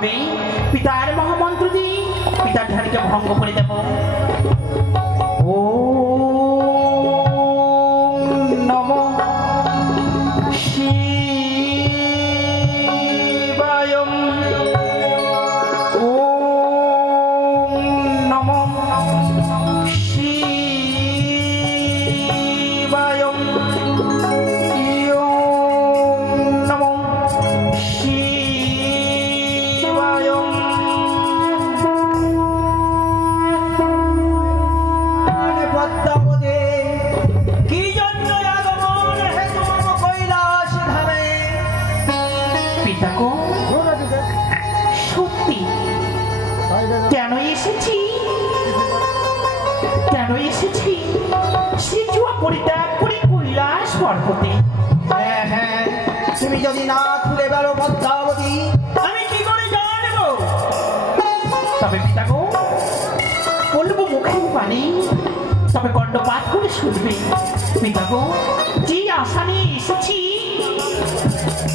তবে পিতার মহামন্ত্র দিয়ে পিতার ধ্যানকে ভঙ্গ করে দেব। তুমি যদি না খুলে বেরো পদ্মাবতী, আমি কি করে জানবো? তবে পিতা গো, বলবো মুখের পানি, তবে কণ্ঠপাত করে শুনবে। পিতা গো, যে আশা নিয়ে এসেছি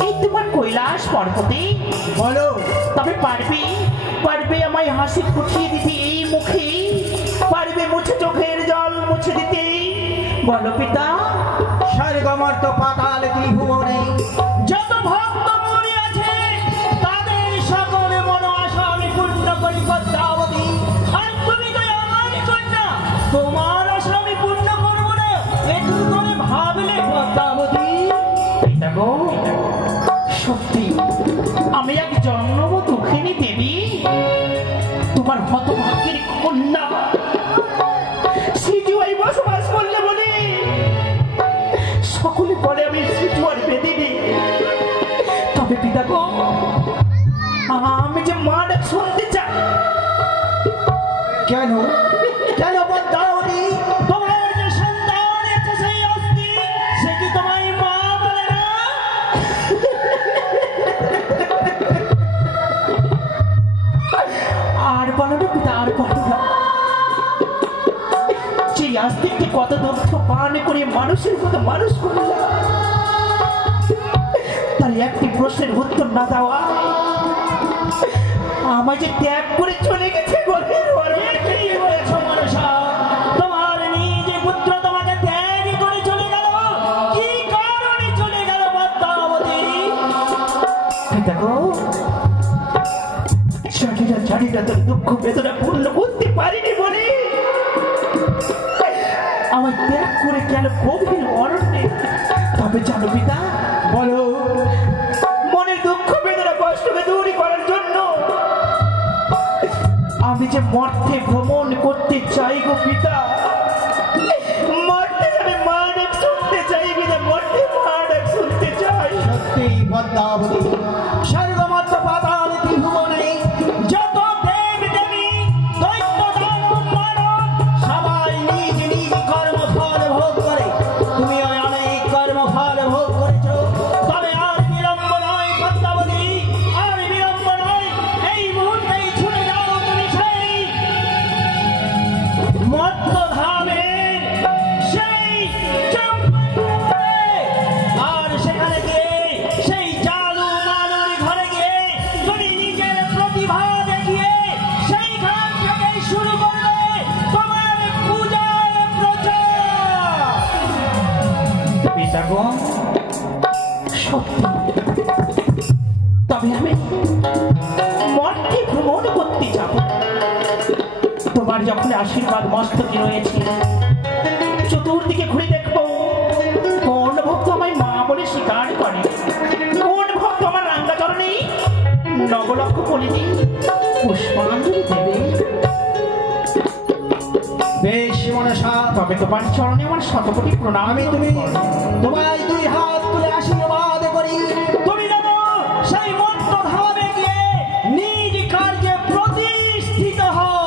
এই তোমার কৈলাস পর্বতে, বলো তবে পারবে আমায় হাসি ফুটিয়ে দিতে এই মুখে, পারবে মুছে চোখের জল মুছে দিতে? বলো পিতা। স্বর্গমর্ত পাতাল ত্রিভুবনে যত ভক্ত মনে আছে তাদের সকলে মন আশা আমি পূর্ণ করি পদ্মাবতী। আর তুমি তো আমার কন্যা, তোমার আশা আমি পূর্ণ করবো না একটু করে ভাবলে পদ্মাবতী? দেখো সত্যি আমি এক জন্ম দুঃখিনী দেবী, তোমার হতভাগ্যের কন্যা সিজুয়াই বসবাস করলে বলে সকলে বলে আমি সিজুয়ার বেদিনী। তবে পিতা গো, আমি যে মা ডাক শুনতে চাই। কেন কেন পদ্মাবতী? তোমার যে সন্তান আছে সেই অস্থি, সে কি তোমায় মা বলে না? আর বলো না পিতা, আর বলো না, সেই আস্তিককে কত দুঃখ পান করে মানুষের মতো মানুষ করল, তার একটি প্রশ্নের উত্তর না দেওয়া আমায় যে ত্যাগ করে চলে গেছে। তোমার নিজে পুত্র তোমাকে ত্যাগ করে চলে গেল, কি কারণে চলে গেল পদ্মাবতী? দেখো জানিনা তোর দুঃখ বেদনা পূর্ণ করতে পারিনি বলে আমার ত্যাগ করে গেল গভীর অরণ্যে। তবে জানো পিতা, বলো মনের দুঃখ বেদনা কষ্টকে দূর করার জন্য আমি যে মর্তে ভ্রমণ করতে চাই গো পিতা। মর্তে আমি মা ডাক শুনতে চাই পিতা, মর্তে মা ডাক শুনতে চাই। সত্যি পদ্মাবতী, স্বর্গমর্ত পাতাল ত্রিভুবনে যত দেব দেবী দৈত্য দানব মানব সবাই নিজ নিজ কর্মফল ভোগ করে, তুমি অনেক কর্মফল ভোগ করেছ। তবে আর বিলম্ব নয় পদ্মাবতী, আর বিলম্ব নয়, এই মুহূর্তেই ছুটে যাও তুমি সেই মত্তধামের সেই চম্পকনগরে। আর সেখানে গিয়ে সেই জালু মানুর ঘরে গিয়ে তুমি নিজের প্রতিভা দেখিয়ে সেইখান থেকে শুরু করবে তোমার পূজার প্রচার। পিতাগণ সত্যি, তবে আমি মঠে ভ্রমণ করতে যাব। তোমার যখন আশীর্বাদ মস্তকে রয়েছে, চতুর্দিকে ঘুরে দেখবো কোন ভক্ত আমায় মা বলে স্বীকার করে, কোন ভক্ত আমার রাঙ্গাচরণে নবলক্ষ বলিনি পুষ্পাঞ্জলি দেবে। বেশ মনসা, তবে তোমার চরণে আমার শতকোটি প্রণাম। আমি তুমি তোমার দুই হাত তুলে আশীর্বাদ করি। তুমি জানো সেই মত্তধামে গিয়ে নিজ কার্যে প্রতিষ্ঠিত হও।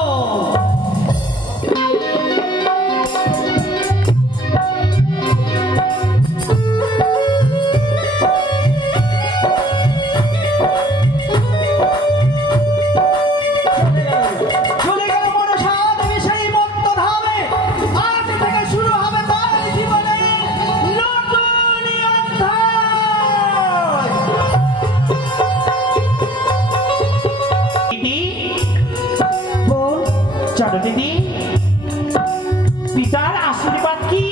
চলে গেল মনসা দেবী সেই মত্তধামে। আজ থেকে শুরু হবে তার জীবনে নতুন অধ্যায়। চলো দিদি, পিতার আশীর্বাদ কি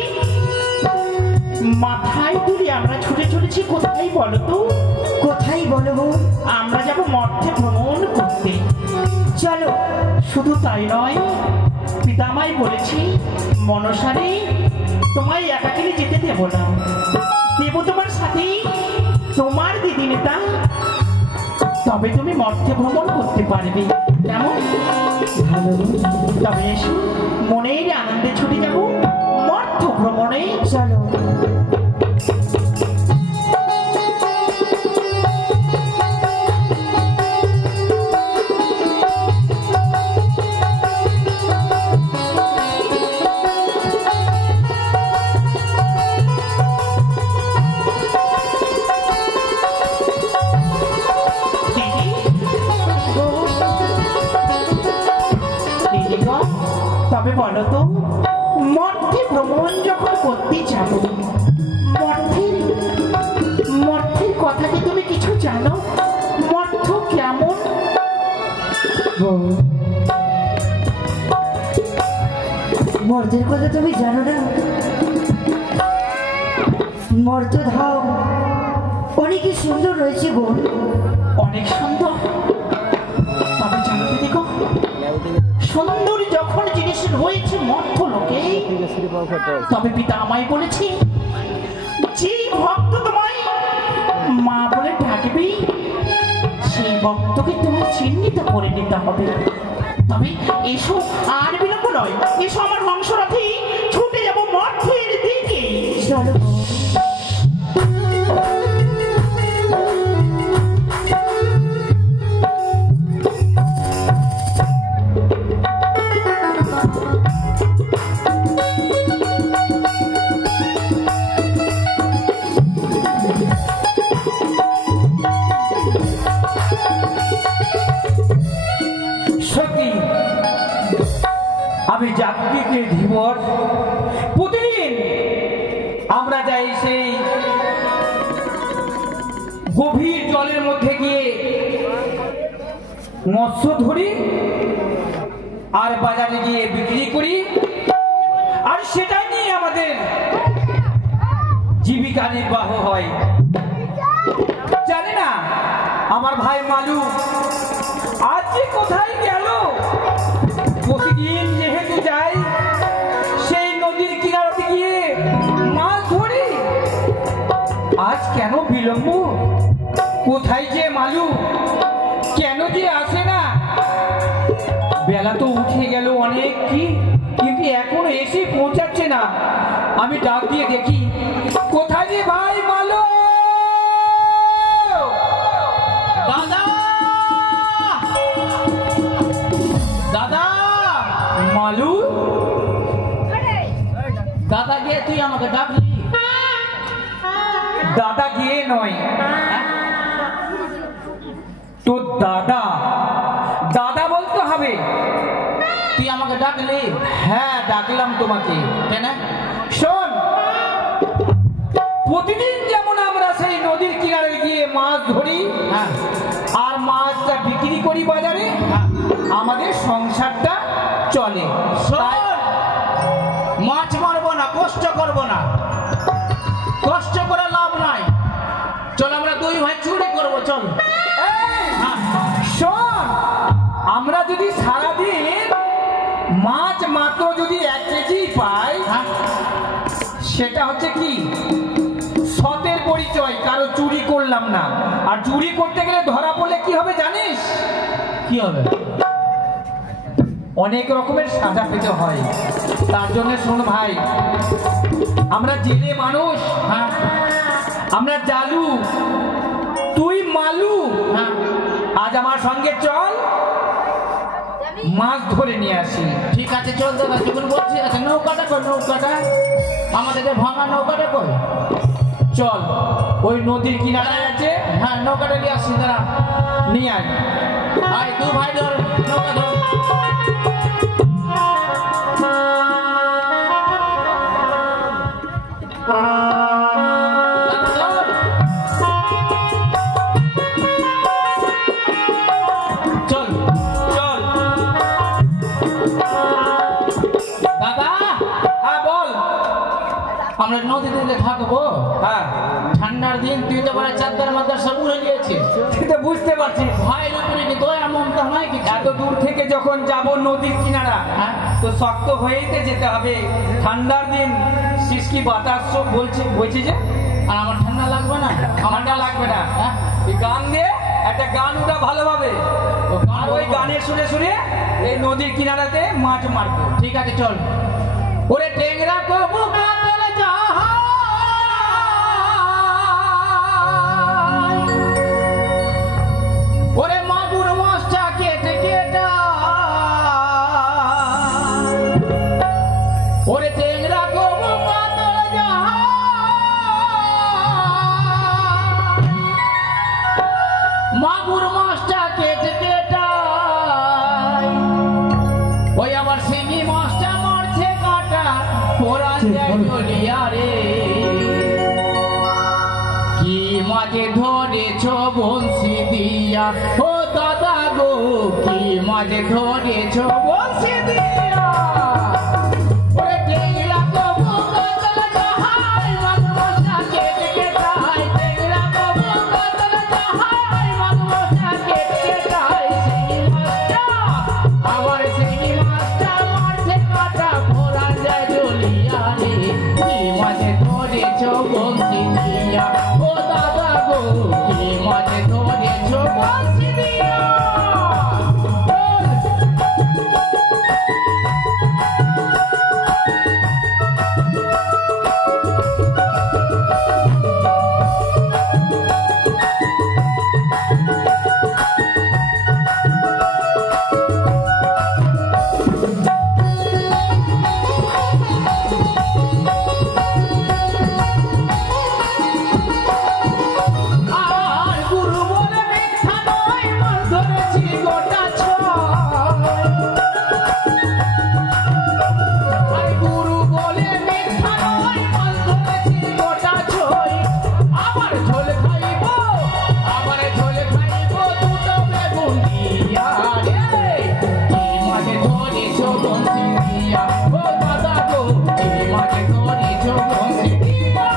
মাথায় তুলে আমরা ছুটে চলেছি কোথায় বলো তো? কোথায় বলো বোন? আমরা যাব মর্তে ভ্রমণ করতে। চলো। শুধু তাই নয়, পিতা আমায় বলেছি মনসারে তোমায় একাকিনী যেতে দেব না, দেব তোমার সাথে তোমার দিদি নেতা, তবে তুমি মর্তে ভ্রমণ করতে পারবে। কেমন? তবে এসো, মনের আনন্দে ছুটে যাব মর্ত ভ্রমণে। চলো। তবে বলো তো, মর্তে ভ্রমণ যখন করতে যাব, মর্তের কথা কি তুমি কিছু জানো? মর্ত কেমন? মর্তের কথা তুমি জানো না? মর্তধাম অনেক সুন্দর রয়েছে বোন, অনেক সুন্দর। তবে জানো দিদি গো, সুন্দর যখন জিনিস রয়েছে মর্ত লোকে, তবে পিতা আমায় বলেছি যে ভক্ত তোমায় মা বলে ডাকবি, সেই ভক্তকে তোমায় চিহ্নিত করে নিতে হবে। তবে এসো, আর বিলম্ব নয়, এসো আমার হংসরথে ছুটে যাবো মর্তের দিকে। চলো। আমি যাত্রীকে ধীবর, প্রতিদিন আমরা যাই সেই গভীর জলের মধ্যে গিয়ে মৎস্য ধরি আর বাজারে গিয়ে বিক্রি করি, আর সেটাই নিয়ে আমাদের জীবিকা নির্বাহ হয়। জানি না আমার ভাই মালু আজ যে কোথায় গেল। প্রতিদিন যেহেতু যাই সেই নদীর কিনারাতে গিয়ে মাছ ধরি, আজ কেন বিলম্ব? কোথায় যে মালু, কেন যে আসে না? বেলা তো উঠে গেল অনেক, কিন্তু এখনো এসে পৌঁছাচ্ছে না। আমি ডাক দিয়ে দেখি কোথায় যে ভাই মালু। দাদা, দাদা, মালু, দাদা গিয়ে তুই আমাকে ডাকলি? দাদা গিয়ে নয়, তো দাদা দাদা বলতে হবে। তুই আমাকে ডাকলি? হ্যাঁ, ডাকলাম তোমাকে। কেন? শোন, প্রতিদিন যেমন আমরা সেই নদীর কিনারে গিয়ে মাছ ধরি আর মাছটা বিক্রি করি বাজারে, আমাদের সংসারটা চলে। মাছ মারবো না, কষ্ট করবো না, কষ্ট করে লাভ নাই। চল আমরা দুই ভাই চুরি করবো, চল। শোন, আমরা যদি সারাদিন মাছ মাত্র যদি 1 কেজি পাই, সেটা হচ্ছে কি সতের পরিচয়, কারো চুরি করলাম না। আর চুরি করতে গেলে ধরা পড়লে কি হবে জানিস? কি হবে? অনেক রকমের সাজা পেতে হয়। তার জন্য শোন ভাই, আমরা জেলে মানুষ, আমরা জালু, তুই মালু, আজ আমার সঙ্গে চল, মাছ ধরে নিয়ে আসি। ঠিক আছে, চল দাদা, যখন বলছি। আচ্ছা, নৌকাটা কই? নৌকাটা আমাদের ভাঙা নৌকাটা কই? চল, ওই নদীর কিনারে আছে। হ্যাঁ, নৌকাটা নিয়ে আসছি, দাঁড়া, নিয়ে আয়। ভাই তুই ভাই ধর, নৌকা ধর। চল চল। আমরা নদীতে থাকবো। হ্যাঁ ঠান্ডার দিন তুই তো বলে চাদর মাদার সব উড়ে গিয়েছিস। তুই তো বুঝতে পারছিস ভাইয়ের উপরে কি দয়া মমতা নয় কিছু? এত দূর থেকে যখন যাব নদীর কিনারা হ্যাঁ। তো শক্ত হয়েই তো যেতে হবে। ঠান্ডার দিন সিসকি বাতাস সব বলছে যে আর আমার ঠান্ডা লাগবে না? ঠান্ডা লাগবে না। হ্যাঁ? এই গান দিয়ে একটা গান ওটা ভালোভাবে ও গান আর ওই গানের সুরে সুরে এই নদীর কিনারাতে মাছ মারবো। ঠিক আছে চল। ওরে টেংরা কবু কাতল জাহাজ, ওরে মাগুর মাছটা কেটে কেটা, ওরে টেংরা কবু কাতল জাহাজ, মাগুর মাছটা কেটে কেটা, ওই আবার শিঙি মাছটা মারছে কাটা, পোড়া যায় জ্বলিয়া রে। কি মাঝে ধরেছ বংশী দিয়া, ও দাদা গো কি মাঝে ধরেছ বংশী দিয়া। ওরে টেংরা কবু কাতল জাহাজ, মাগুর মাছটা কেটে কেটাই, টেংরা কবু কাতল জাহাজ, মাগুর মাছটা কেটে কেটাই, শিঙি মাছটা আবার শিঙি মাছটা মারছে কাটা, পোড়া যায় জ্বলিয়া রে। কি মাঝে ধরেছ বংশী দিয়া, ও দাদা গো কি মাঝে ধরেছ বংশী দিয়া। আর গুরু বলে মিথ্যা নয়, মাছ ধরেছি গোটা ছয়। আর গুরু বলে মিথ্যা নয়, মাছ ধরেছি গোটা ছয়। আবার ঝোল খাইব, আবার ঝোল খাইব দুটো বেগুন দিয়া রে। কি মাঝে ধরেছ বংশী দিয়া, ও দাদা গো কি মাঝে ধরেছ বংশী দিয়া।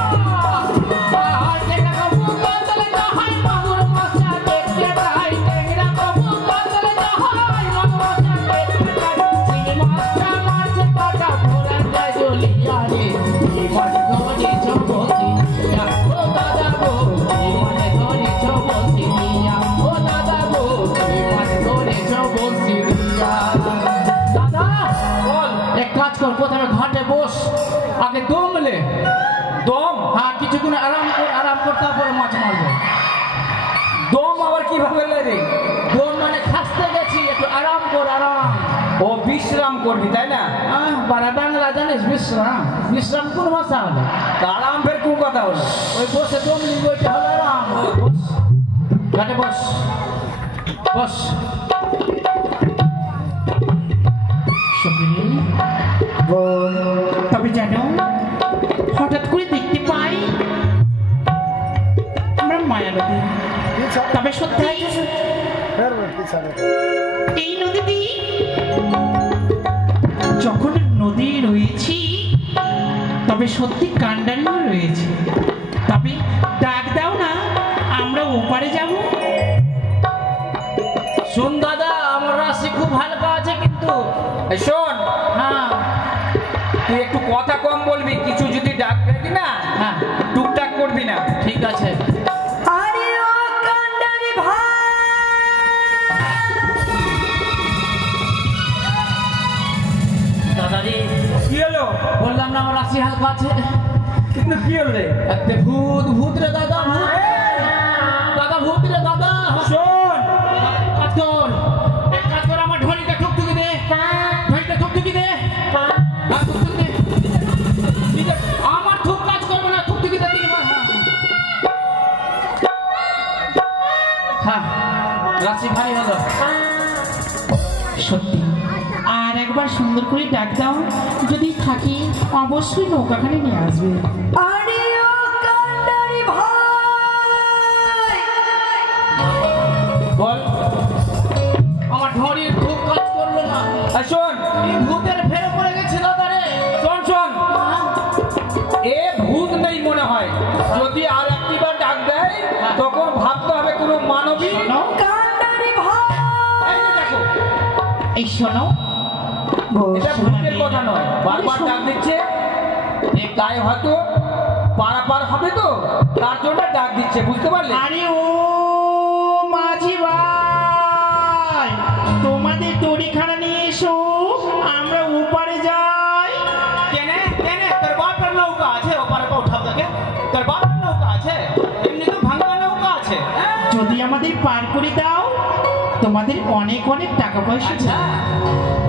আর টেংরা কবু কাতল জাহাজ, মাগুর মাছটা কেটে কেটাই, টেংরা কবু কাতল জাহাজ, মাগুর মাছটা কেটে কেটাই, শিঙি মাছটা মারছে কাটা, পোড়া যায় জ্বলিয়া রে। কি মাঝে ধরেছ বংশী দিয়া, ও দাদা গো কি মাঝে ধরেছ বংশী দিয়া, ও দাদা গো কি মাঝে ধরেছ বংশী দিয়া। দাদা বল এক কাজ কর, প্রথমে ঘাটে বস, আগে দম লে। দম হ্যাঁ কিছুক্ষণ আরাম কর, আরাম কর, তারপরে মাছ মারবো। দম আবার কিভাবে লাগে? দম মানে খাসতে গেছি, একটু আরাম কর, আরাম। ও বিশ্রাম করবি তাই না? বারা বাংলা জানিস? বিশ্রাম, বিশ্রাম কোন ভাষা হলো? আরাম ফের কোন কথা হলো? ওই বসে দম নিব, ওইটা হলো আরাম। বস ঘাটে বস, বস। সখী, তবে জানো হঠাৎ করে দেখতে পাই আমরা মায়াবতী, তবে সত্যি এই নদীতে যখন নদী রয়েছি তবে সত্যি কাণ্ডারিও রয়েছে। তবে ডাক দাও না, আমরা ওপারে যাব। শুন দাদা, আমার রাশি খুব হালকা আছে কিন্তু। এই শোন, হ্যাঁ তুই একটু কথা কম বলবি, কিছু যদি ডাক দেখি না হ্যাঁ টুকটাক করবি না। ঠিক আছে। আরে ও কান্ডারি ভাই, দাদা রে, কি হলো? বললাম না আমার রাশি হালকা আছে। কিন্তু কি হলো রে? এতে ভূত, ভূত রে দাদা, ভূত। দাদা ভূত রে দাদা। শোন, কাজ কর, এক কাজ কর, আমার ঢড়িটা ঠুকঠুকি দে, ঢড়িটা ঠুকঠুকি দে। হ্যাঁ, ঠুকঠুকি দে। ঠিক আছে, আমার ঠুক কাজ করবে না, ঠুকঠুকি দে তিনবার। হ্যাঁ, রাশি ভারী হলো। সত্যি আর একবার সুন্দর করে ডাক দাও, যদি থাকি অবশ্যই নৌকাখানে নিয়ে আসবে। আরে ও কান্ডারি ভাই, বল। আমার ঢড়ির খুব কাজ করলো না। আর শোন, এই ভূতের ফেরে পড়ে গেছে দাদা রে। শোন শোন, এ এই শোনো এটা ভূতের কথা নয়, বারবার ডাক দিচ্ছে। এই গায়ে হয়তো পারাপার হবে তো, তার জন্য ডাক দিচ্ছে, বুঝতে পারলে? আরে ও মাঝি ভাই, তোমাদের দড়িখানা নিয়ে এসো, আমরা ওপারে যাই। কেনে কেনে তোর বাপের নৌকা আছে ওপারে তো উঠাও দেখে, তোর বাপের নৌকা আছে, এমনি তো ভাঙা নৌকা আছে। যদি আমাদের পার করে দাও তোমাদের অনেক অনেক টাকা পয়সা আচ্ছা,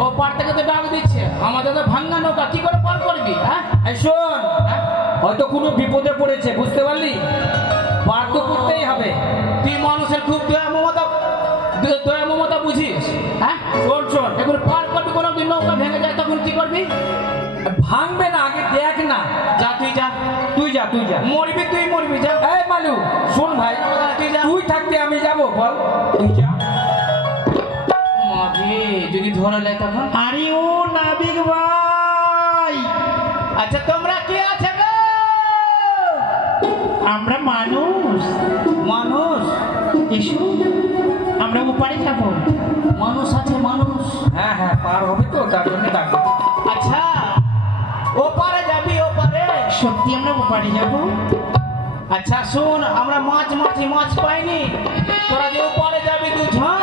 ও পার থেকে তো ডাক দিচ্ছে, আমাদের তো ভাঙ্গা নৌকা, কি করে পার করবি? হ্যাঁ, এই শোন, হয়তো কোনো বিপদে পড়েছে, বুঝতে পারলি? পার তো করতেই হবে। তুই মানুষের খুব দয়া মমতা বুঝিস। হ্যাঁ, শোন শোন, এখন পার করবি, কোনো দিন নৌকা ভেঙে যায় তখন কি করবি? ভাঙবে না, আগে দেখ না। যা তুই যা, তুই যা, তুই যা। মরবি তুই মরবি, যা। এই মালু, শোন ভাই, তুই যা। তুই থাকতে আমি যাব, বল? তুই যা। মাকে যদি ধরে নেয় তখন? আরে ও নাবিক ভাই, আচ্ছা, তোমরা কে আছে গো? আমরা মানুষ। মানুষ এসো, আমরা ওপারে যাব। মানুষ আছে, মানুষ। হ্যাঁ হ্যাঁ, পার হবে তো, তার জন্য ডাক দিচ্ছে। আচ্ছা, ওপারে যাবি, ওপারে? সত্যি আমরা ওপারে যাব। আচ্ছা শোন, আমরা মাছ পাইনি, তোরা যে ওপারে যাবি দুজন,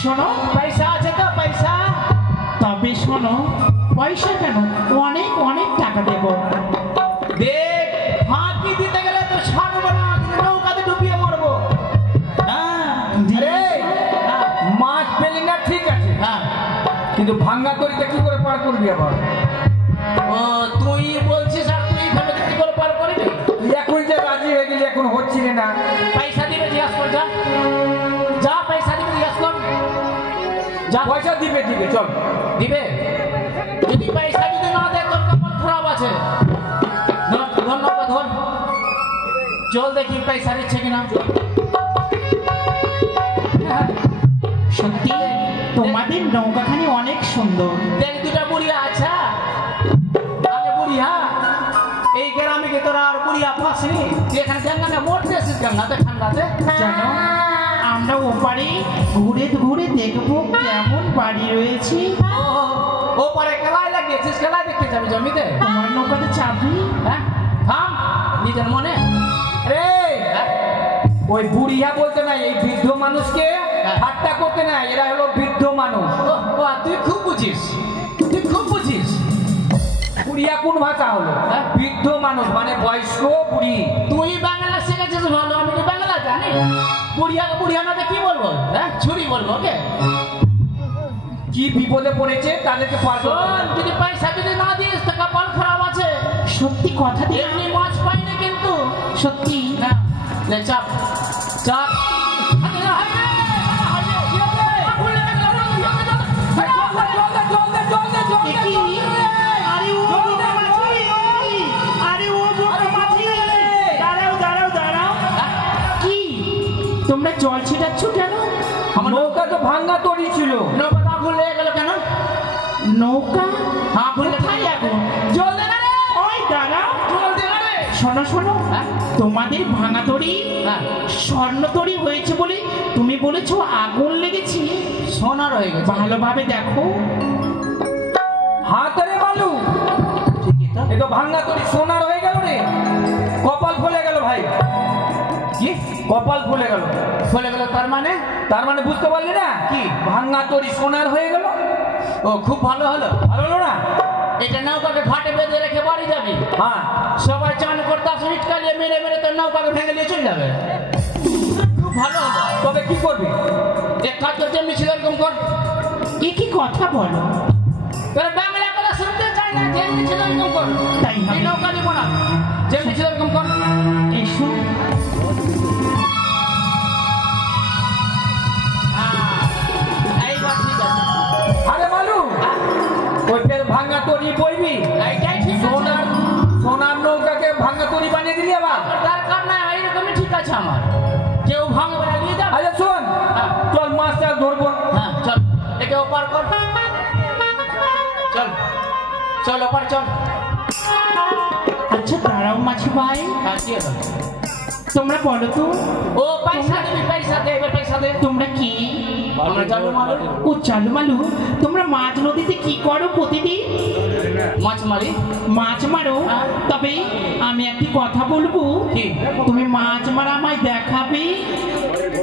শোনো, পয়সা আছে তো? পয়সা তবে শোনো, পয়সা কেন, অনেক অনেক টাকা দেব। দেখ, ফাঁকি দিতে গেলে তো ছাড়বো না, কিন্তু নৌকাতে ডুবিয়ে মরবো। হ্যাঁ, আরে, হ্যাঁ, মাছ পেলি না ঠিক আছে, হ্যাঁ। কিন্তু ভাঙ্গা তরিতে কি করে পার করবি আবার? ও, তুই বলছিস আর তুই ভেবে কি করে পার করবি? এখন যে রাজি হয়ে গেলি, এখন হচ্ছিল না। পয়সা দিবে, জিজ্ঞাসা কর, যা যা, পয়সা দিবে, জিজ্ঞাসা কর, যা। পয়সা দিবে, চল। দিবে? যদি পয়সা যদি না দেয় তোর কপাল খারাপ আছে। ধর ধর নৌকা ধর, চল দেখি পয়সা দিচ্ছে কিনা। সত্যি তোমাদের নৌকাখানি অনেক সুন্দর। দেখ দুটা বুড়িয়া, আচ্ছা আগে বুড়িয়া, এই গ্রামে কি তোরা আর বুড়িয়া ফাঁসনি? তুই এখানে গঙ্গা মরতে এসিস, গঙ্গাতে ঠান্ডাতে। জানো, আমরা ওপারে ঘুরে ঘুরে দেখবো কেমন বাড়ি রয়েছে। ও পারে খেলায় লাগিয়েছিস, খেলায় দেখতে যাবি জমিতে? তোমার নৌকাতে চাপি। হ্যাঁ, থাম নিজের মনে। রে, হ্যাঁ, ওই বুড়িয়া বলতে নাই, এই বৃদ্ধ মানুষকে ঠাট্টা করতে নাই, এরা হলো বৃদ্ধ মানুষ। তুই খুব বুঝিস, তুই খুব বুঝিস। বুড়িয়া কোন ভাষা হলো? হ্যাঁ? বৃদ্ধ মানুষ মানে বয়স্ক বুড়ি। তুই বাংলা শিখেছিস ভালো, আমি তো বাংলা জানি। বুড়িয়া না কি বলবো? হ্যাঁ, ছুরি বলবো। ওকে, কি বিপদে পড়েছে তাদেরকে পার করতে হবে। শোন, যদি পয়সা যদি না দিস তো কপাল খারাপ আছে। সত্যি কথা দিয়ে এমনি মাছ পাইনি কিন্তু। সত্যি না, লে চাপ চাপ। কি? আরে ও বোকা মাঝি, আরে ও বোকা মাঝি, দাঁড়াও। কি তোমরা জল ছেটাচ্ছ কেন? আমার নৌকা তো ভাঙ্গা তৈরি ছিল। নৌকা আগুন লেগে গেল কেন? নৌকা আগুন কোথায় আগুন? জল দে না রে, ওই দাঁড়াও, জল দে না রে। শোনো, হ্যাঁ? তোমাদের ভাঙা তরি হ্যাঁ, স্বর্ণ তরি হয়েছে বলে তুমি বলেছো আগুন লেগেছে। সোনার হয়ে গেছে। ভালোভাবে দেখো। হাতে মালু, ঠিকই তো। এ তো ভাঙ্গা তৈরি সোনার হয়ে গেল রে। কপাল খুলে গেল ভাই, কি কপাল খুলে গেল। ফলে গেল তার মানে বুঝতে পারলি না? কি? ভাঙ্গা তৈরি সোনার হয়ে গেল। ও, খুব ভালো হলো। ভালো হলো না? এটা নৌকাকে ঘাটে বেঁধে রেখে বাড়ি যাবি, হ্যাঁ, সবাই চান করতে আসে, ইটকালিয়ে মেরে তোর নৌকাকে ভেঙে নিয়ে চলে যাবে। খুব ভালো হলো। তবে কি করবি? এক কাজ কর, যেমনি ছিল এরকম কর। কি কথা বলো? তোরা বাংলা কথা শুনতে চাই না, যেমনি ছিল এরকম কর। তাই হবে। এই নৌকা নিব না, যেমনি ছিল এরকম কর। এসো, এইবার ঠিক আছে। আরে মালু, ওই ফের ভাঙ্গা তৈরি বইবি। এইটাই ঠিক আছে। সোনার নৌকাকে ভাঙ্গা তৈরি বানিয়ে দিলি আবার। দরকার নাই, এইরকমই ঠিক আছে আমার। কেউ ভাঙবে না, নিয়ে যাবে। আচ্ছা শোন, চল মাছ চাষ ধরবো। হ্যাঁ, চল একে ওপার কর। চল চল ওপার চল। আচ্ছা দাঁড়াও মাঝি ভাই, হ্যাঁ, কি হলো? তোমরা বলো তো ও পয়সা দেবে, পয়সা দে, এবার পয়সা দে। তোমরা কি? আমরা জানো মালু, ও চালু মালু, তোমরা মাঝ নদীতে কি করো প্রতিদিন? মাছ মারি। মাছ মারো? তবে আমি একটি কথা বলবো, কি? তুমি মাছ মারা আমায় দেখাবে?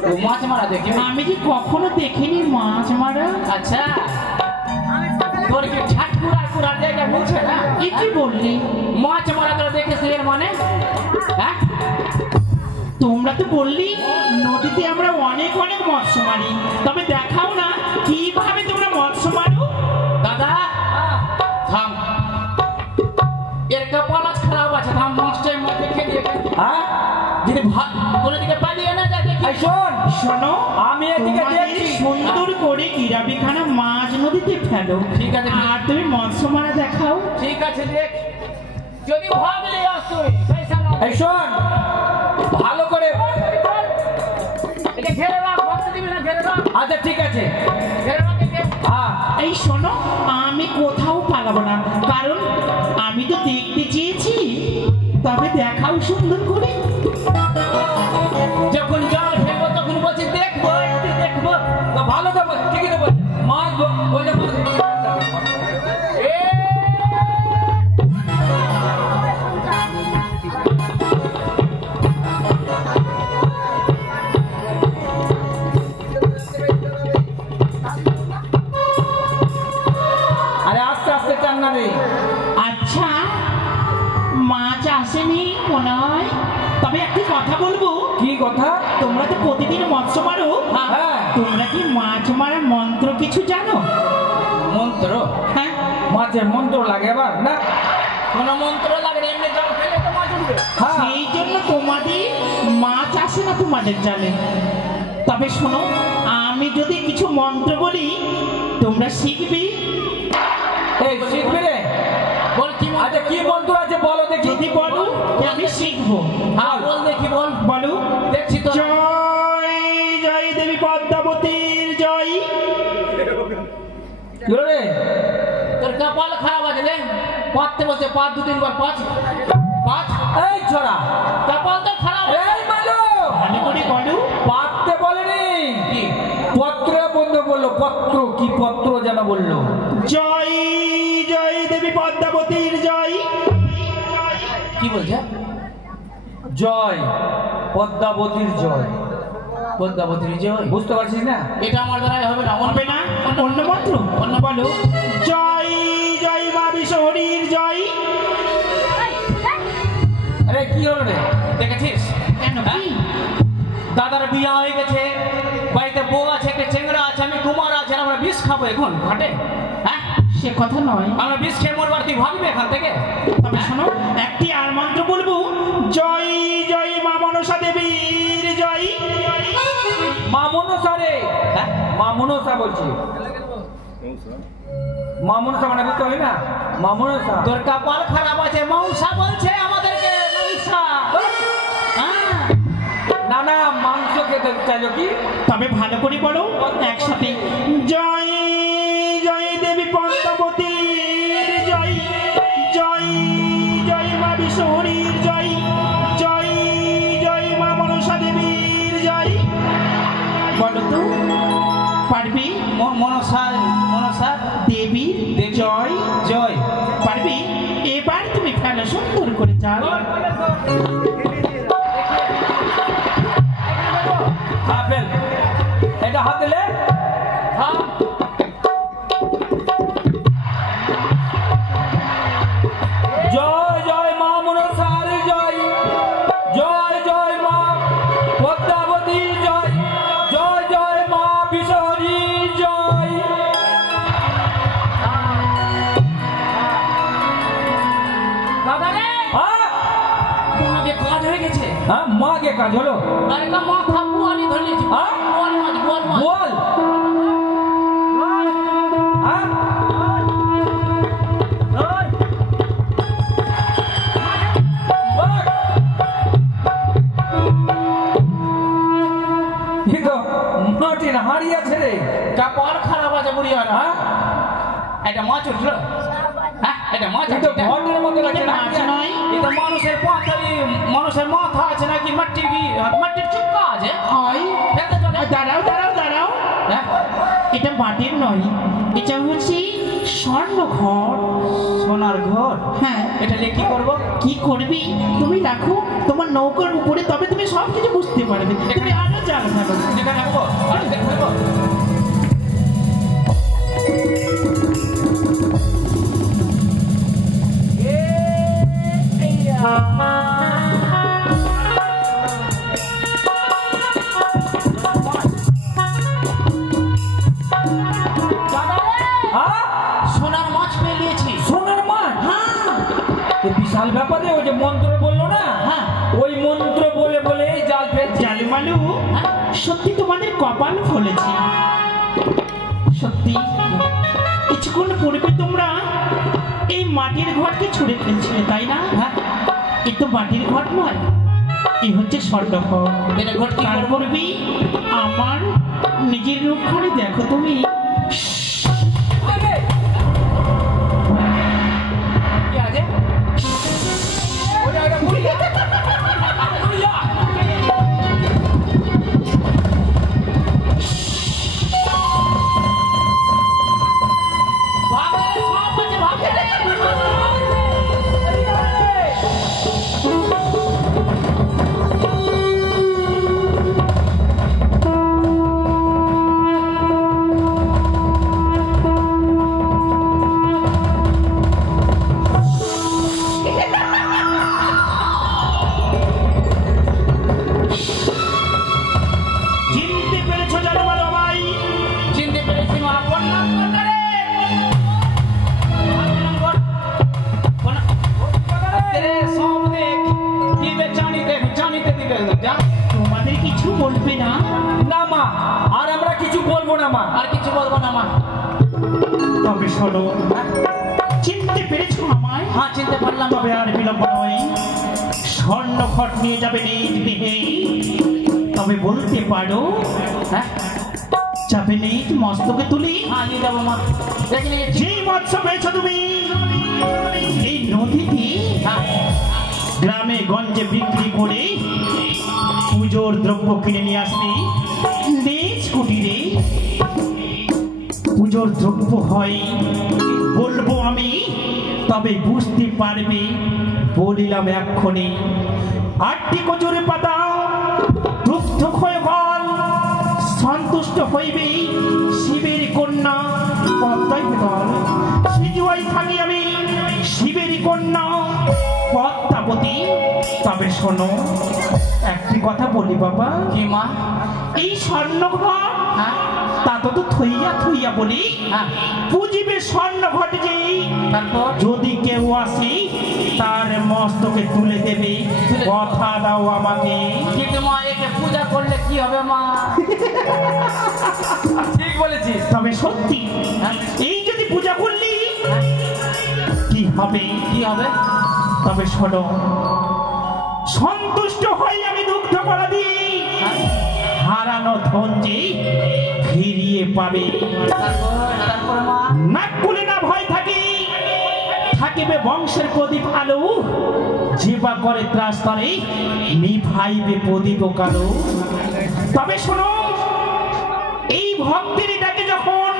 ও মাছ মারা দেখি। আমি যে কখনো দেখিনি মাছ মারা। আচ্ছা, তোর কি ঠাট কুড়ার কুড়ার জায়গা বলছে না? এ কি বললি? মাছ মারা তোরা দেখেছিস এর মানে? হ্যাঁ, তোমরা তো বললি নদীতে আমরা অনেক অনেক মৎস্য মারি, তবে দেখাও না কিভাবে তোমরা মৎস্য মারো। দাদা থাম, এর কপাল আজ খারাপ আছে। থাম, মাছটাই মুখে খেয়ে দিয়ে হ্যাঁ যদি কোনো দিকে পালিয়ে না যায় দেখি। এই শোন, শোনো, আমি এদিকে তোমাদের দেখছি। সুন্দর করে কিরাবিখানা মাছ নদীতে ফেলো, ঠিক আছে। আর তুমি মৎস্য মারা দেখাও। ঠিক আছে, দেখ যদি ভাবলে আসুই পয়সা না। এই শোন, ভালো করে। এটা ঘেরে রাখ, ভাবতে দিবি না, ঘেরে রাখ, আচ্ছা ঠিক আছে। ঘেরে রাখ একে। হ্যাঁ এই শোনো, আমি কোথাও পালাবো না, কারণ আমি তো দেখতে চেয়েছি, তবে দেখাও সুন্দর করে। যখন জল ফেলবো তখন বলছি দেখবো, একটু দেখবো। তো ভালো তো ঠিকই তো বলছে। মাছ বলে আরে আস্তে আস্তে টান না রে। আচ্ছা, মাছ আসেনি মনে হয়, তবে একটি কথা বলবো। কি কথা? তোমরা তো প্রতিদিন মৎস্য মারো, হ্যাঁ। তোমরা কি মাছ মারার মন্ত্র কিছু জানো? মন্ত্র? হ্যাঁ, মাছের মন্ত্র লাগে আবার না? কোন মন্ত্র লাগে না, এমনি জল ফেলে তো মাছ উঠবে। হ্যাঁ সেই জন্য তোমাদের মাছ আসে না তোমাদের জালে। তবে শোনো, আমি যদি কিছু মন্ত্র বলি তোমরা শিখবে। এই শিখবি রে? বল কি মন্ত্র? আচ্ছা কি মন্ত্র আছে বলো দেখি। যদি বলো আমি শিখবো। হ্যাঁ বল দেখি, বল। বলো, দেখছি তো। জয় জয় দেবী পদ্মাবতীর জয়। কি হলো রে? তোর কপাল খারাপ আছে রে, পাততে বসে 5-2-3 বার পাঁচ। এই ছড়া, কপাল তো খারাপ আছে। এই মালু, ভালো করে বলো। পাততে বলেনি, কি? পত্র বন্ধ বললো। পত্র কি পত্র যেন বললো। জয় জয় দেবী পদ্মাবতীর জয়। কি বলছে? জয় পদ্মাবতীর জয়। পদ্মাবতীর জয়। বুঝতে পারছিস না? এটা আমার দ্বারাই হবে না। হবে না? অন্য মন্ত্র? অন্য বলো। জয় জয় মা বিশ্বহরীর জয়। আরে কি হলো রে? দেখেছিস? কেন কি? দাদার বিয়ে হয়ে গেছে, বাড়িতে বউ আছে, একটা চেংড়া আছে, আমি কুমার আছে, আর আমরা বিষ খাবো এখন ঘাটে? হ্যাঁ, সে কথা নয়, আমরা বিষ খেয়ে মরবার, তুই ভাববি এখান থেকে? তবে শোনো, একটি আর মন্ত্র বলবো। জয় জয় মা মনসা দেবীর জয়। মা মনসা রে। হ্যাঁ? মা মনসা বলছি। মা মনসা মানে বুঝতে হবে না? মা মনসা। তোর কপাল খারাপ আছে, মৌসা বলছে আমাদেরকে, মৌসা। হ্যাঁ, না না, মাংস খেতে চাইলো কি? তবে ভালো করে বলো একসাথে। জয় জয় দেবী পদ্মাবতীর জয়। জয় জয় মা বিশ্বহরীর জয়। জয় জয় মা মনসা দেবীর জয়। বলো তো, পারবি? মনসা, মনসা দেবী জয় জয়। পারবি? এবার তুমি ফেলো সুন্দর করে যাও। আপেল এটা হাতে লে। হ্যাঁ, জয় জয় মা মনসার জয়। জয় জয় মা পদ্মাবতী জয়। জয় জয় মা বিশ্বহরী জয়। দাদা রে, হ্যাঁ তোমাকে কাজ হয়ে গেছে। হ্যাঁ, মাকে কাজ হলো। আরে না, মাথা বুয়ালি ধরে নিয়েছি। হ্যাঁ? বল মাছ, বল মাছ। বল। হ্যাঁ? বল। এই তো মাটির হাঁড়ি আছে রে। কপাল খারাপ আছে বুড়ি আর। হ্যাঁ? এটা মাছ উঠলো। হ্যাঁ, এটা মাছ এই আছে তো এটা। ঘটের মতো লাগছে না? মাছ নয়, এটা মানুষের পাতারি, মানুষের মাথা আছে নাকি মাটির চুক্কা আছে হয় ফেলতে চলে দাঁড়াও দাঁড়াও দাঁড়াও হ্যাঁ এটা মাটির নয়, এটা হচ্ছে স্বর্ণ ঘর। সোনার ঘর, হ্যাঁ, এটা নিয়ে কি করবো? কি করবি তুমি রাখো তোমার নৌকার উপরে, তবে তুমি সব কিছু বুঝতে পারবে। তুমি আরো জানো থাকো। এখানে রাখবো আর দেখবো সোনার মাছ পেলিয়েছি। সোনার মাছ? হ্যাঁ এ বিশাল ব্যাপারে ওই যে মন্ত্র বললো না, হ্যাঁ, ওই মন্ত্র বলে বলে জাল ফেলছে। জালু মালু, সত্যি তোমাদের কপাল ফলেছে। সত্যি কিছুক্ষণ পূর্বে তোমরা এই মাটির ঘরকে ছুঁড়ে ফেলছিলে, তাই না? হ্যাঁ, এ তো মাটির ঘর নয়, এ হচ্ছে স্বর্ণ ঘর। এটা ঘর কি তার পূর্বে আমার নিজের রূপখানি দেখো তুমি। আরে, কি আছে ওটা বুড়িয়া, বুড়িয়া। বাবা সব আছে ভাবে চিনতে পেরেছো জানো মালু আমায়? চিনতে পেরেছি মা প্রণাম করতে রে প্রণাম কর রে সব দেখ দিবে জানিতে দিবে যা তোমাদের কিছু বলবে না? না মা, আর আমরা কিছু বলবো না মা। আর কিছু বলবো না মা তবে শোনো, চিনতে পেরেছো আমায়? হ্যাঁ চিনতে পারলাম তবে আর বিলম্ব নয়, স্বর্ণ ঘট নিয়ে যাবে নিজ দেহে। তবে বলতে পারো, হ্যাঁ যাবে নিজ মস্তকে তুলি। হ্যাঁ নিয়ে যাবো মা দেখে নিয়েছি যে মৎস্য পেয়েছো তুমি এই নদীতে হ্যাঁ গ্রামে গঞ্জে বিক্রি করে পুজোর দ্রব্য কিনে নিয়ে আসবে নিজ কুটিরে। পুজোর দ্রব্য হয় বলবো আমি, তবে বুঝতে পারবে বলিলাম এক্ষণে। 8টি কচুরি পাতা দুগ্ধ ক্ষয় ফল সন্তুষ্ট হইবে শিবের কন্যা পদ্মাই দল। সিজুয়াই থাকি আমি শিবের কন্যা পদ্মাবতী। তবে শোনো, একটি কথা বলি বাবা, কি মা এই স্বর্ণ ঘর হ্যাঁ তা তো থইয়া থইয়া বলি, হ্যাঁ পুজিবে স্বর্ণ ঘটে যে তারপর যদি কেউ আসে তার মস্তকে তুলে দেবে। কথা দাও আমাকে। কিন্তু মা একে পূজা করলে কি হবে মা ঠিক বলেছিস। তবে সত্যি হ্যাঁ এই যদি পূজা করলি কি হবে? কি হবে তবে শোনো, সন্তুষ্ট হই আমি দুগ্ধ করা দিয়ে হারানো ধন যে ফিরিয়ে পাবে। তারপর মা নাক খুলে না ভয় থাকি থাকিবে বংশের প্রদীপ আলো। যেবা করে ত্রাস করে নিভাইবে প্রদীপ কালো। তবে শোনো, এই ভক্তের ডাকে যখন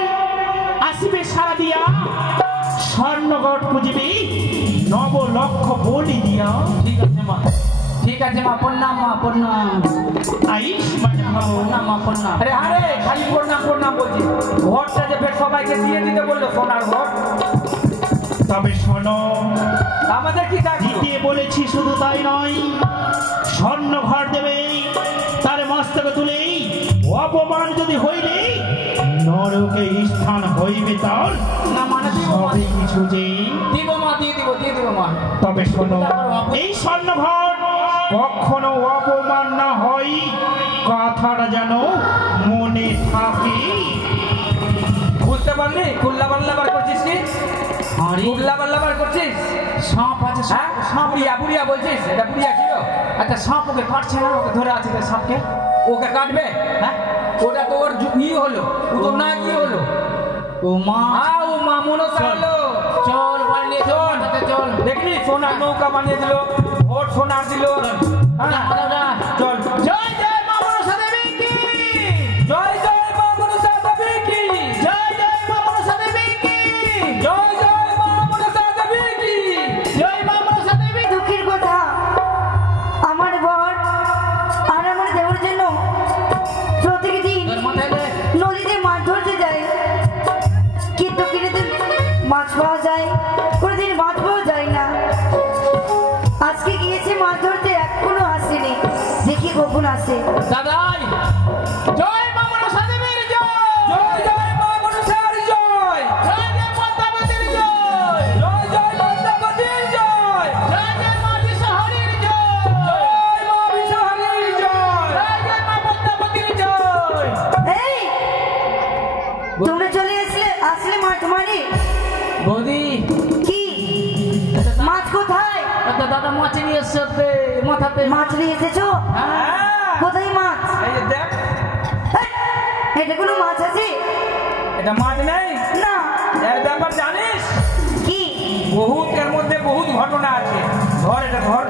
আসিবে সারা দিয়া স্বর্ণগড় পুজিবে নব লক্ষ বলি দিয়া। ঠিক আছে মা ঠিক আছে মা প্রণাম মা প্রণাম আইস মানে ভাবো প্রণাম মা প্রণাম আরে আরে খালি প্রণাম প্রণাম বলছি, ঘরটা যে ফের সবাইকে দিয়ে দিতে বললো সোনার ঘর। তবে শোনো, আমাদের কি চাকরি? দিতে বলেছি শুধু তাই নয়, স্বর্ণ ঘর দেবে তার মস্তকে তুলে অপমান যদি হইলে নরকে স্থান হইবে তার। না মানে দিব মা সবই কিছু যে দিব মা দিয়ে দিব মা তবে শোনো, এই স্বর্ণ ঘর কখনো অপমান না হয়, কথাটা যেন মনে থাকে। বুঝতে পারলি? কুল্লা পাল্লা বার করছিস কি? আরে কুল্লা পাল্লা বার করছিস? সাপ আছে হ্যাঁ, বুড়িয়া বুড়িয়া বলছিস? এটা বুড়িয়া ছিল? আচ্ছা সাপ ওকে কাটছে না ওকে ধরে আছে তো সাপকে ওকে কাটবে? হ্যাঁ ওটা তো ওর ই হলো, ও তো না কি হলো? ও মা ও মামুনতা হলো। চল বাড়ি চল চল দেখলি সোনার নৌকা বানিয়ে দিল, ভোট সোনার দিল। হ্যাঁ, দাদা পাওয়া যায়, কোনোদিন মাছ পাওয়া যায় না। আজকে গিয়েছে মাছ ধরতে, এখনো আসেনি, দেখি কখন আসে। দাদাই জয় মা মনসা দেবীর জয়, জয় জয় মা মনসার জয়, জয় জয় পদ্মাবতীর জয়, জয় জয় পদ্মাবতীর জয়, জয় জয় মা বিশ্বহরির জয়, জয় মা বিশ্বহরির জয়, জয় জয় মা পদ্মাবতীর জয়। এই তোমরা চলে আসলে মাছ মারি। বৌদি কি মাছ কোথায়? দাদা মাছ নিয়ে এসছে মাথাতে। মাছ নিয়ে এসেছো? হ্যাঁ কোথায় মাছ? এই যে দেখ, এই, এটা কোনো মাছ আছে? এটা মাছ নেই না। এর ব্যাপার জানিস? কি? বহুত এর মধ্যে বহুত ঘটনা আছে। ধর এটা ধর,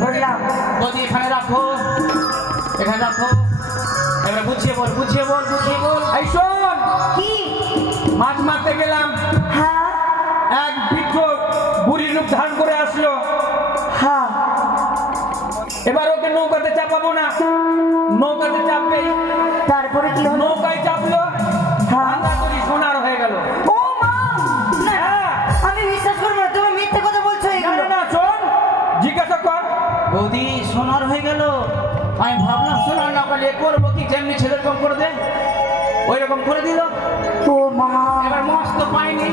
ধরলাম। বৌদি এখানে রাখো, এখানে রাখো। এবারে বুঝিয়ে বল, বুঝিয়ে বল, বুঝিয়ে বল। এই শোন, কি? মাছ মারতে গেলাম, হ্যাঁ এক বৃদ্ধ বুড়ি রূপ ধারণ করে আসলো। হ্যাঁ। এবার ওকে নৌকাতে চাপাবো না, নৌকাতে চাপবেই, তারপরে কি হলো? নৌকায় চাপলো, হ্যাঁ। ঠান্ডা করি সোনার হয়ে গেল। ও মা, না, হ্যাঁ। আমি বিশ্বাস করবো না, তুমি মিথ্যে কথা বলছো না এগুলো। না শোন, জিজ্ঞাসা কর। বৌদি সোনার হয়ে গেল। আমি ভাবলাম সোনার না করলে করবো কি, যেমনি ছেলে রকম করে দে, ওই রকম করে দিল। ও মা, এবার মাছ তো পাইনি,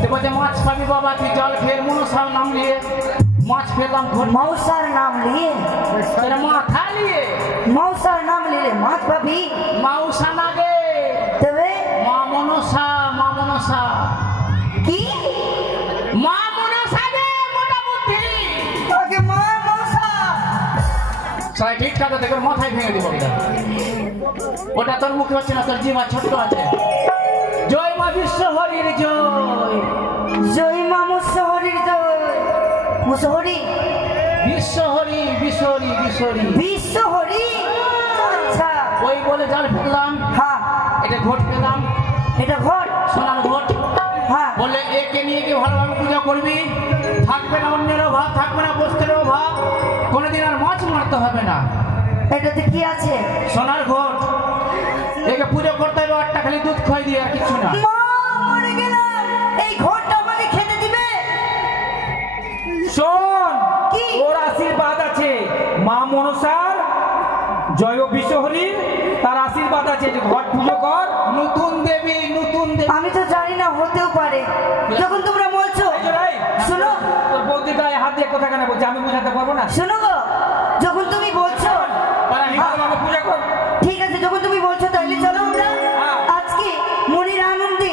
তো বলছে মাছ পাবি বাবা, তুই জল ফের মনসার নাম নিয়ে মাছ ফেললাম। মৌসার নাম নিয়ে, মাথা নিয়ে মৌসার নাম নিলে মাছ পাবি? মাউসা না গে, তবে মা মনসা, মা মনসা, কি? মা মনসা গে, মোটা বুদ্ধি। আগে মা মৌসা। সবাই ঠিক কথা দেখে মাথায় ভেঙে দিব ওটা। ওটা তোর মুখে হচ্ছে না, তোর জিমা ছোট্ট আছে। জয় মা বিশ্বহরির জয়, জয় মা মুসহরির জয়। মুসহরি, বিশ্বহরি, বিশ্বহরি, বিশ্বহরি। বিশ্বহরি। আচ্ছা, ওই বলে জাল ফেললাম, হ্যাঁ, এটা ঘট পেলাম, এটা ঘর। সোনার ঘট। হ্যাঁ, বললে একে নিয়ে কি ভালোভাবে পূজা করবি, থাকবে না অন্যের অভাব, থাকবে না বস্ত্রের অভাব, কোনোদিন আর মাছ মারতে হবে না। এটাতে কি আছে? সোনার ঘট, একে পুজো করতে হবে, আটটা খালি দুধ খাই দিয়ে আর কিছু না। মা, মরে গেলাম, এই ঘরটা আমাকে খেতে দিবে? শোন, কি? ওর আশীর্বাদ আছে, মা মনসার, জয় বিশ্বহরির, তার আশীর্বাদ আছে যে ঘর পুজো কর। নতুন দেবী, নতুন দেবী। আমি তো জানি না, হতেও পারে। যখন তোমরা বলছো, এই যে ভাই, শোনো, তোর বৌদি গায়ে হাত দিয়ে কথা কেন বলছে, আমি বুঝাতে পারবো না। শোনো গো, যখন তুমি বলছো, তারা ভালোভাবে পূজা কর। ঠিক আছে, যখন তুমি বলছো তাহলে চলো আমরা হ্যাঁ। আজকে মনির আনন্দে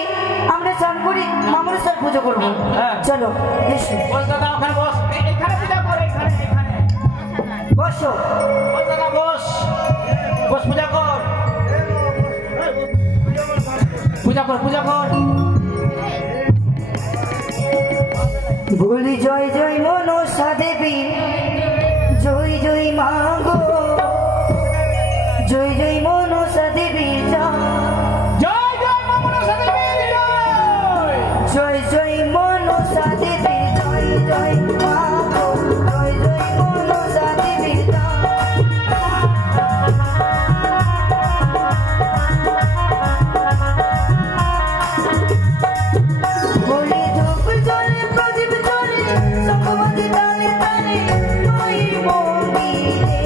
আমরা চান করি, মা মনসার পুজো করবো। হ্যাঁ। চলো, এসো, বস দাদা ওখানে বস, এখানে পূজা কর, এখানে, এখানে বসো। বস দাদা, বস বস, পূজা কর, পূজা কর, পূজা কর। বলি জয় জয় মনসা দেবী, জয় জয় মা গো, জয় জয় মনসা দেবী জয়, জয় জয় মা মনসা দেবীর জয়, জয় জয় মনসা দেবী জয়, জয় মা গো, জয় জয় মনসা দেবী জয়। বলি ধূপ জ্বলে, প্রদীপ জ্বলে, শঙ্খবাদ্য তালে তালে, মায়ের মন্দিরে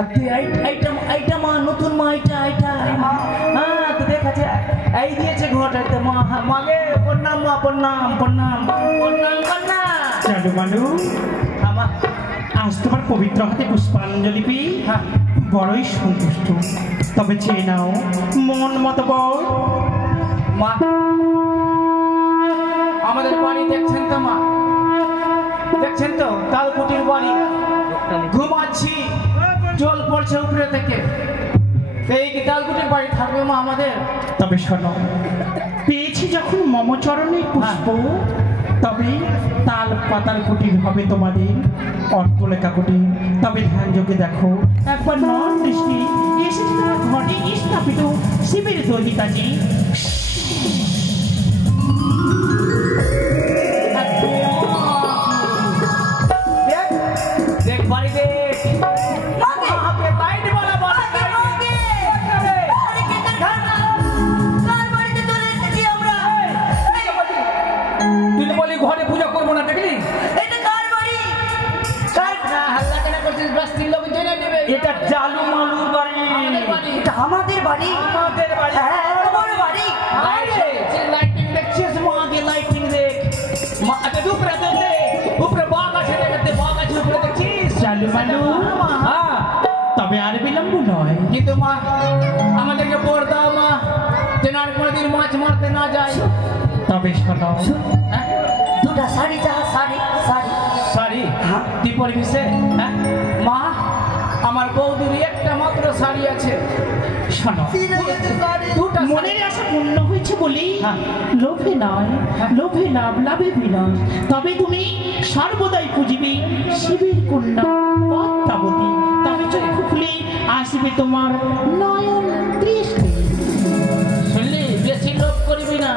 এইটা মা নতুন মা এইটা হ্যাঁ তো দেখাচ্ছে এই দিয়েছে ঘটাইতে মা মাগে প্রণাম মা প্রণাম প্রণাম প্রণাম প্রণাম জাদু মানু আমা আজ তোমার পবিত্র হাতে পুষ্পাঞ্জলি পেয়ে বড়ই সন্তুষ্ট। তবে চেয়ে নাও মন মতো বল। মা আমাদের বাড়ি দেখছেন তো মা, দেখছেন তো তালকুটির বাড়ি, ঘুমাচ্ছি জল পড়ছে উপরে থেকে, এই কি তালকুটির বাড়ি থাকবে মা আমাদের? তবে শোনো, পেয়েছি যখন মমচরণের পুষ্প, তবে তাল পাতাল কুটির হবে তোমাদের অট্টলেখা কুটির। তবে ধ্যান যোগে দেখো, একবার নন দৃষ্টি এসেছে তার ঘটে স্থাপিত শিবের দৈহিতাজি। দেখ বাড়ি দেখ তুই তো বলি ঘরে পূজা করবো না, দেখলি? এটা জালু মালুর বাড়ি, এটা আমাদের বাড়ি। আমাদের বাড়ি, হ্যাঁ, তোমার বাড়ি। লাইটিং দেখছিস মা? আগে লাইটিং দেখ মা, আচ্ছা উপরে দেখ, উপরে বাঘ আছে, দেখতে বাঘ আছে উপরে, দেখছিস? চালু মানু, হ্যাঁ তবে আর বিলম্ব নয়। কিন্তু মা আমাদেরকে বর দাও মা, যেন আর কোনোদিন মাছ মারতে না যায়। তবে শোনো, হ্যাঁ? দুটা শাড়ি শাড়ি শাড়ি শাড়ি তুই পরবি সে? হ্যাঁ মা, আমার বৌদির একটা মাত্র শাড়ি আছে, শোনো, দুটা শাড়ি। মনের আশা পূর্ণ হয়েছে বলি হ্যাঁ। লোভে নয়, লোভে লাভ, লাভে বিনাশ। তবে তুমি সর্বদাই পুজিবে শিবের কন্যা পদ্মাবতী। তবে চক্ষু খুলে আসবে তোমার নয়ন দৃষ্টি। শুনলি, বেশি লোভ করবি না,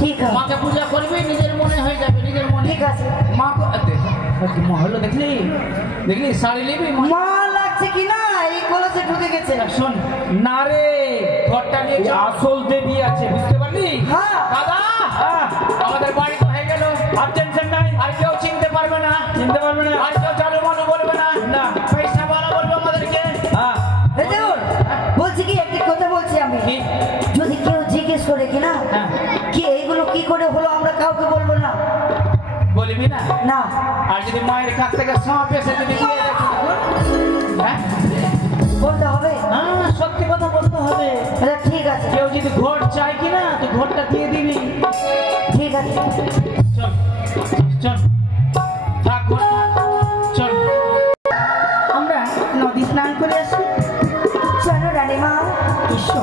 ঠিক আছে, মাকে পূজা করবি, নিজের মনে হয়ে যাবে, নিজের মনে। ঠিক আছে। মা মা হলো, দেখলি দেখলি শাড়ি নিবি মা? মা লাগছে কি না এই কলেজে ঢুকে গেছে। শোন না রে, ঘরটা নিয়ে চল। আসল দেবী আছে, বুঝতে পারলি? হ্যাঁ, দাদা আমাদের বাড়ি তো হয়ে গেল, আর টেনশন নাই, আর কেউ চিনতে পারবে না, চিনতে পারবে না। আর কেউ চালু মানু বলবে না, না। পয়সা বাড়া বলবে আমাদেরকে। হ্যাঁ, এই দেখুন, বলছি কি একটি কথা বলছি আমি, কি? যদি কেউ জিজ্ঞেস করে কিনা হ্যাঁ। কি এইগুলো কি করে হলো, আমরা কাউকে বলবো না। বলবি না? না, আর যদি মায়ের কাছ থেকে সাপ এসে যদি দিয়ে দেয় তখন? হ্যাঁ বলতে হবে। হ্যাঁ সত্যি কথা বলতে হবে। আচ্ছা, ঠিক আছে, কেউ যদি ঘর চাই কিনা তো ঘরটা দিয়ে দিবি। ঠিক আছে। চল চল, থাক ঘর থাক। চল আমরা নদী স্নান করে আসি। চলো রানীমা, এসো।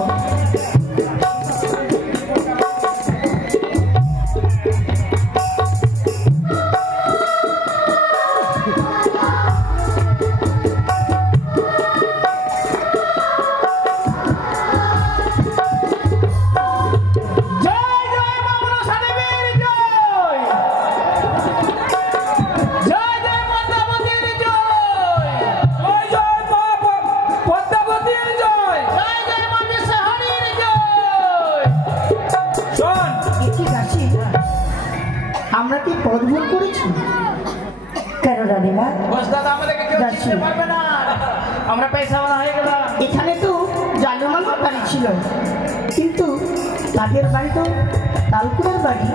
জয় জয় মা মনসা দেবীর জয়, জয় জয় পদ্মাবতীর জয়, জয় জয় মা পদ্মাবতীর জয়। জয় জয় মা বিশ্বহারীর জয়। শোন, একটি কাশি, আমরা কি পদ ভুল করেছি? কেন রানীমা? বস দাদা, আমাদেরকে কেউ যাচ্ছি। চিনতে পারবে না, আমরা পয়সাওয়ালা হয়ে গেলাম। এখানে তো জালুমালার বাড়ি ছিল, কিন্তু তাদের বাড়ি তো তালকুড়ার বাড়ি।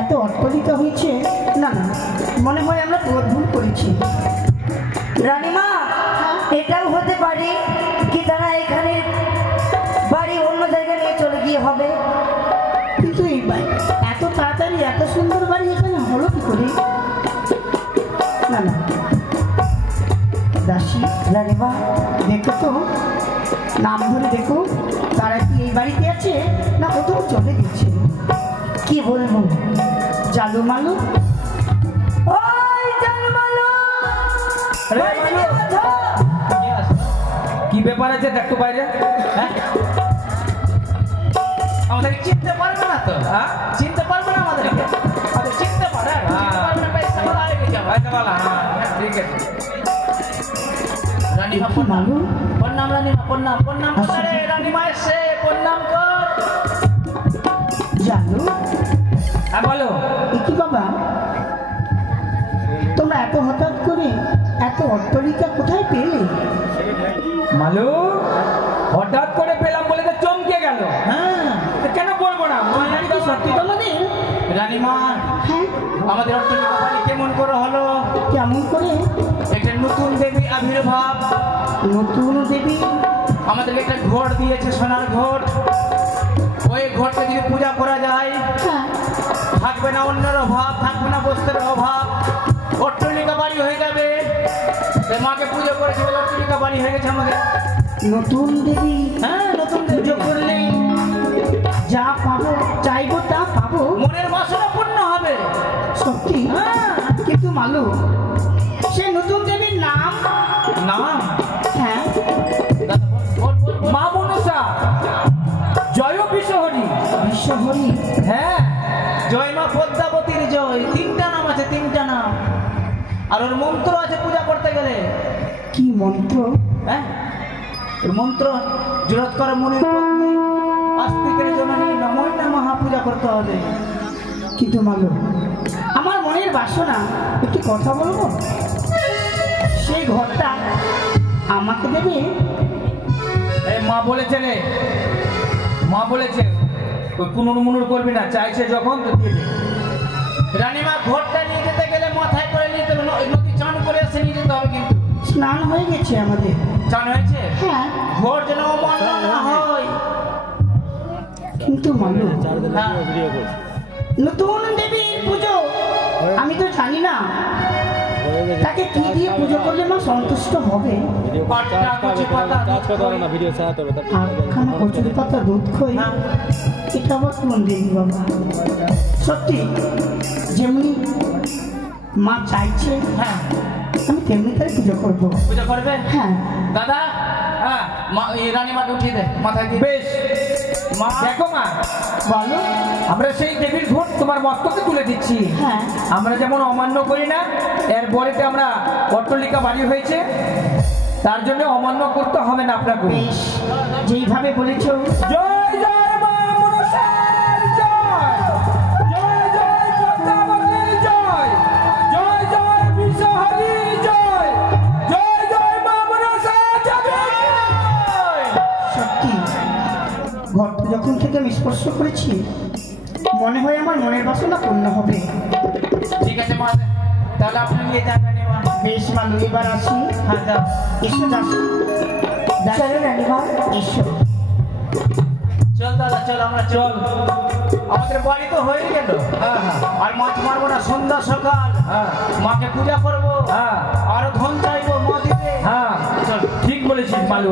এত অট্টলিকা হয়েছে, না না, মনে হয় আমরা পদ ভুল করেছি। রানীমা, এটাও হতে পারে কি তারা এখানে বাড়ি অন্য জায়গায় নিয়ে চলে গিয়ে হবে। কিন্তু এই বাড়ি এত তাড়াতাড়ি এত সুন্দর বাড়ি এখানে হলো কি করে? না না দাসী, রানীমা দেখো তো, নাম ধরে দেখো, তারা কি এই বাড়িতে আছে না কোথাও চলে গেছে? কি বলবো, জালু মালু, ওই জালু মালু, আরে বাড়িতে মালু। কে আছো? কি ব্যাপার আছে দেখতো বাইরে? হ্যাঁ? আমাদেরকে চিনতে পারবে না তো? হ্যাঁ, চিনতে পারবে না আমাদেরকে? আমাদের চিনতে পারে? চিনতে পারবে না, পয়সাওয়ালা হয়ে গেছে আমরা। বাইরে বলা। হ্যাঁ, ঠিক আছে। রানীমা কি প্রণাম, মালু? প্রণাম রানীমা, প্রণাম, প্রণাম কর রে, রানীমা এসে প্রণাম কর। জালু, হ্যাঁ বলো। এ কি বাবা, তোমরা এত হঠাৎ করে এত অট্টলিকা কোথায় পেলে? রানীমা, হ্যাঁ, আমাদের অট্টালিকা বাড়ি কেমন করে হলো? কেমন করে? একটা নতুন দেবী আবির্ভাব। নতুন দেবী? আমাদেরকে একটা ঘট দিয়েছে, সোনার ঘট। ওই ঘটকে যদি পূজা করা যায়, হ্যাঁ, থাকবে না অন্যের অভাব, থাকবে না বস্ত্রের অভাব, অট্টালিকা বাড়ি হয়ে যাবে। তাই মাকে পুজো করেছে বলে অট্টালিকা বাড়ি হয়ে গেছে আমাদের। নতুন দেবী? হ্যাঁ, নতুন পুজো করলেই যা পাবো, চাইবো তা পাবো? মনের বাসনা পূর্ণ হবে। সত্যি? হ্যাঁ। কিন্তু মালু, সে নতুন দেবীর নাম? নাম? হ্যাঁ, মা মনসা, জয় বিশ্বহরি। বিশ্বহরি? হ্যাঁ, জয় মা পদ্মাবতীর জয়। 3টা নাম আছে, 3টা নাম। আর ওর মন্ত্র আছে পূজা করতে গেলে। কি মন্ত্র? হ্যাঁ, ওর মন্ত্র জোরত করে মনে আস্তিকের জননী নমঃ নমঃ পূজা করতে হবে। কিন্তু মালু, আমার মনের বাসনা, একটি কথা বলবো? সেই ঘরটা আমাকে দেবে? এই মা বলেছে রে, মা বলেছে ওই কুনুর মুনুর করবি না, চাইছে যখন তো দিয়ে দে। রানীমা, ঘরটা নিয়ে যেতে গেলে মাথায় করে নিতে হবে, নদী চান করে এসে নিয়ে যেতে হবে। কিন্তু স্নান হয়ে গেছে আমাদের। চান হয়েছে? হ্যাঁ, ঘর যেন অমান্য না হয়। কিন্তু মালু, হ্যাঁ, নতুন দেবীর পুজো আমি তো জানি না, তাকে কি দিয়ে পুজো করলে মা সন্তুষ্ট হবে? পাটটা, কচি পাতা, আটখানা কচুরি পাতা, দুধ খই, এটা আবার কোন দেবী বাবা? সত্যি যেমনি মা চাইছে, হ্যাঁ, আমি তেমনি তাই পুজো করবো। পূজা করবে? হ্যাঁ, দাদা, হ্যাঁ, এই রানীমাকে উঠিয়ে দে, মাথায় দিয়ে। বেশ মা, দেখো মা, বলো। আমরা সেই দেবীর ঘট তোমার মস্তকে তুলে দিচ্ছি। হ্যাঁ, আমরা যেমন অমান্য করি না, এর পরেতে আমরা অট্টালিকা বাড়ি হয়েছে, তার জন্য অমান্য করতে হবে না আপনাকে। বেশ, যেইভাবে বলেছো। জয় জয় মা মনসার জয়, জয় জয় পদ্মাবতীর জয়, জয় জয় বিশ্বহরির জয়, জয় জয় মা মনসা জয়। সত্যি ঘরটা যখন থেকে আমি স্পর্শ করেছি, মনে হয় আমার মনের বাসনা পূর্ণ হবে। ঠিক আছে মা, তাহলে আপনি নিয়ে যান রানীমা। বেশ মালু, এবার আসি। হ্যাঁ, যাও। এসো দাসী। চলো রানীমা, এসো। চল দাদা, চল, আমরা চল। আমাদের বাড়ি তো হয়ে গেল। হ্যাঁ হ্যাঁ আর মাছ মারবো না, সন্ধ্যা সকাল হ্যাঁ মাকে পূজা করবো, হ্যাঁ আরো ধন চাইবো, মা দিবে। হ্যাঁ, ঠিক বলেছিস মালু।